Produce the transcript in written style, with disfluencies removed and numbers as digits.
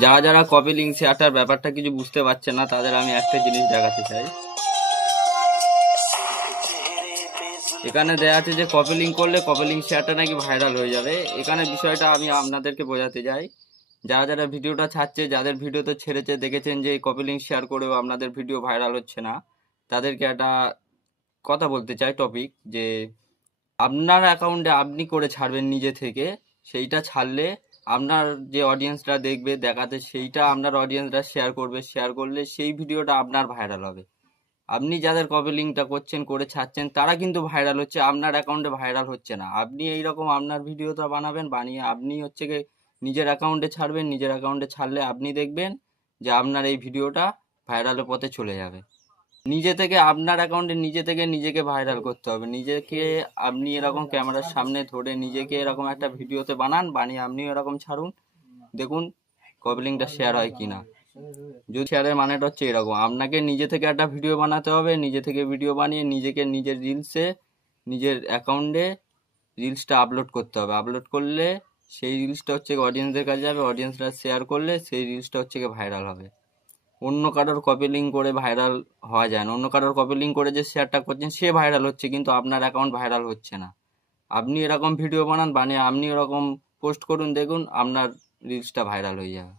যারা যারা copy link শেয়ারটার ব্যাপারটা কিছু বুঝতে পারছে না তাদের আমি একটা জিনিস দেখাতে চাই। এখানে দেয়া আছে যে কপি লিঙ্ক করলে কপি লিঙ্ক শেয়ারটা নাকি ভাইরাল হয়ে যাবে। এখানে বিষয়টা আমি আপনাদেরকে বোঝাতে চাই, যারা যারা ভিডিওটা ছাড়ছে, যাদের ভিডিওতে ছেড়েছে দেখেছেন যে কপি লিঙ্ক শেয়ার করেও আপনাদের ভিডিও ভাইরাল হচ্ছে না, তাদেরকে একটা কথা বলতে চাই টপিক, যে আপনার অ্যাকাউন্টে আপনি করে ছাড়বেন নিজে থেকে, সেইটা ছাড়লে আপনার যে অডিয়েন্সরা দেখবে দেখাতে, সেইটা আপনার অডিয়েন্সরা শেয়ার করবে, শেয়ার করলে সেই ভিডিওটা আপনার ভাইরাল হবে। আপনি যাদের কপি লিঙ্কটা করছেন, করে ছাড়ছেন, তারা কিন্তু ভাইরাল হচ্ছে, আপনার অ্যাকাউন্টে ভাইরাল হচ্ছে না। আপনি এইরকম আপনার ভিডিওটা বানাবেন, বানিয়ে আপনি হচ্ছে গিয়ে নিজের অ্যাকাউন্টে ছাড়বেন, নিজের অ্যাকাউন্টে ছাড়লে আপনি দেখবেন যে আপনার এই ভিডিওটা ভাইরালের পথে চলে যাবে। নিজে থেকে আপনার অ্যাকাউন্টে নিজে থেকে নিজেকে ভাইরাল করতে হবে। নিজেকে আপনি এরকম ক্যামেরার সামনে ধরে নিজেকে এরকম একটা ভিডিওতে বানান, বানিয়ে আপনিও এরকম ছাড়ুন, দেখুন কপি লিঙ্কটা শেয়ার হয় কিনা। যদি শেয়ারের মানেটা হচ্ছে এরকম, আপনাকে নিজে থেকে একটা ভিডিও বানাতে হবে, নিজে থেকে ভিডিও বানিয়ে নিজেকে নিজের রিলসে, নিজের অ্যাকাউন্টে রিলসটা আপলোড করতে হবে। আপলোড করলে সেই রিলসটা হচ্ছে অডিয়েন্সদের কাছে যাবে, অডিয়েন্সরা শেয়ার করলে সেই রিলসটা হচ্ছে ভাইরাল হবে। অন্য কারোর কপি লিঙ্ক করে ভাইরাল হওয়া যায় না। অন্য কারোর কপি লিঙ্ক করে যে শেয়ারটা করছেন সে ভাইরাল হচ্ছে, কিন্তু আপনার অ্যাকাউন্ট ভাইরাল হচ্ছে না। আপনি এরকম ভিডিও বানান, বানিয়ে আপনি এরকম পোস্ট করুন, দেখুন আপনার রিলসটা ভাইরাল হয়ে যাবে।